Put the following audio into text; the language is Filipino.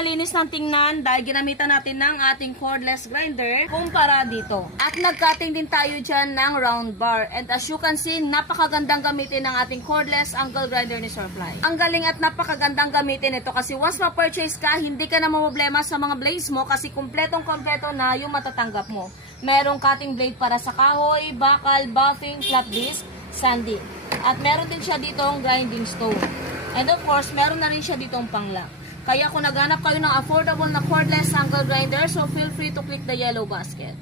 malinis ng tingnan dahil ginamitan natin ng ating cordless grinder kumpara dito. At nag-cutting din tayo dyan ng round bar. And as you can see, napakagandang gamitin ng ating cordless angle grinder ni Surfly. Ang galing at napakagandang gamitin ito kasi once ma-purchase ka, hindi ka na mamblema sa mga blades mo kasi kumpletong-kompleto na yung matatanggap mo. Merong cutting blade para sa kahoy, bakal, buffing, flat disc, sanding. At meron din siya ditong grinding stone. And of course, meron na rin siya ditong panglock. Kaya kung naghanap kayo ng affordable na cordless angle grinder, so feel free to click the yellow basket.